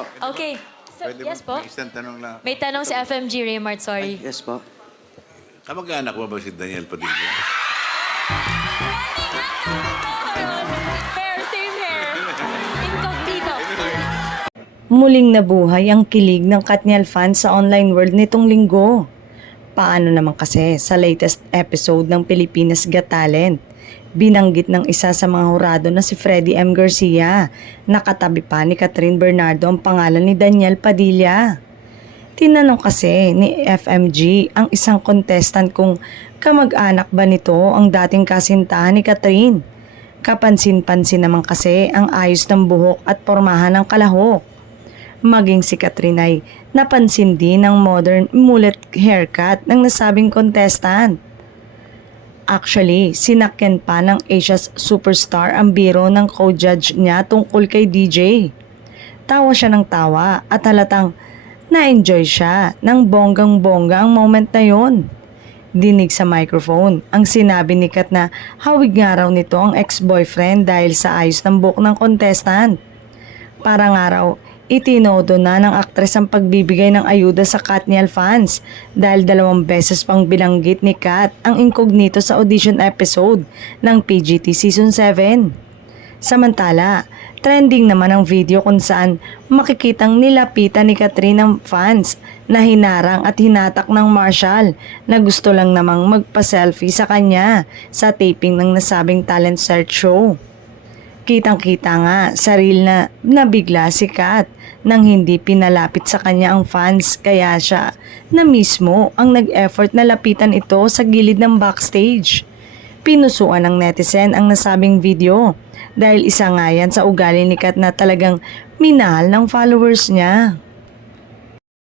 po. Okay. So, Pwede yes po. May isang tanong lang. May tanong si FMG Raymart, sorry. Yes po. Kamag-anak mo ba si Daniel Padilla? Hair, same hair. Incognito. Muling nabuhay ang kilig ng Katniel fans sa online world nitong linggo. Paano naman kasi sa latest episode ng Pilipinas Got Talent, binanggit ng isa sa mga hurado na si Freddie M. Garcia, nakatabi pa ni Catherine Bernardo ang pangalan ni Daniel Padilla. Tinanong kasi ni FMG ang isang contestant kung kamag-anak ba nito ang dating kasintahan ni Catherine. Kapansin-pansin naman kasi ang ayos ng buhok at pormahan ng kalahok. Maging si Catherine ay napansin din ng modern mullet haircut ng nasabing contestant. Actually, sinakyan pa ng Asia's superstar ang biro ng co-judge niya tungkol kay DJ. Tawa siya ng tawa at halatang na-enjoy siya ng bonggang-bongga ang moment na yon. Dinig sa microphone ang sinabi ni Kat na hawig nga raw nito ang ex-boyfriend dahil sa ayos ng buhok ng contestant. Para nga raw, itinodo na ng aktres ang pagbibigay ng ayuda sa Katniel fans dahil 2 beses pang bilanggit ni Kat ang incognito sa audition episode ng PGT Season 7. Samantala, trending naman ang video kung saan makikitang nilapitan ni Catherine ng fans na hinarang at hinatak ng marshal na gusto lang namang magpa-selfie sa kanya sa taping ng nasabing talent search show. Kitang-kita nga sa reel na nabigla si Kat nang hindi pinalapit sa kanya ang fans kaya siya na mismo ang nag-effort na lapitan ito sa gilid ng backstage. Pinusuan ng netizen ang nasabing video dahil isa nga yan sa ugali ni Kat na talagang minahal ng followers niya.